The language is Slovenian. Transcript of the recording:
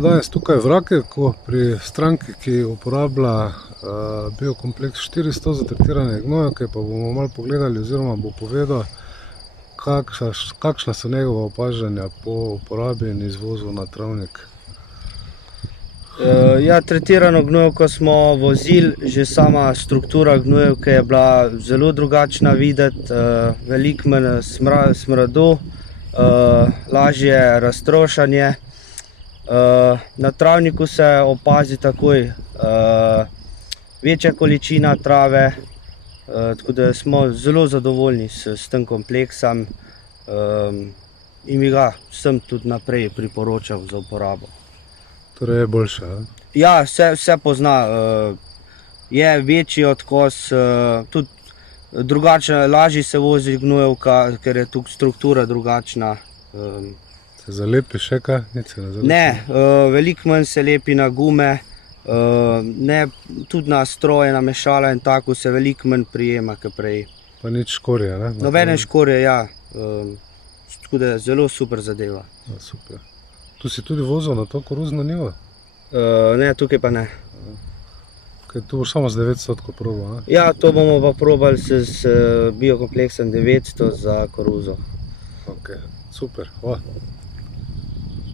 Danes tukaj v Rakelku pri stranki, ki uporablja biokompleks 400 za tretiranje gnojevke, pa bomo malo pogledali oziroma bo povedal, kakšna so njegova opažanja po uporabi in izvozu na travnik. Ja, tretirano gnojevko smo vozili, že sama struktura gnojevke je bila zelo drugačna videti, veliko manj smradu, lažje raztrošanje. Na travniku se opazi takoj večja količina trave, tako da smo zelo zadovoljni s tem kompleksom in bi ga vsem tudi naprej priporočal za uporabo. Torej je boljše, a? Ja, vse pozna, je večji odkos, tudi drugače, lažje se vozi gnojevka, ker je tukaj struktura drugačna. Se zalepi še kaj? Ne, veliko manj se lepi na gume, tudi na stroje, na mešala in tako se veliko manj prijema kot prej. Pa nič škorje, ne? Nobene škorje, ja. Tako da je zelo super zadeva. Ja, super. Tu si tudi vozil na to koruzno njivo? Ne, tukaj pa ne. Tu boš samo z 900 probal, ne? Ja, to bomo pa probali s biokompleksom 900 za koruzo. Ok, super, hvala.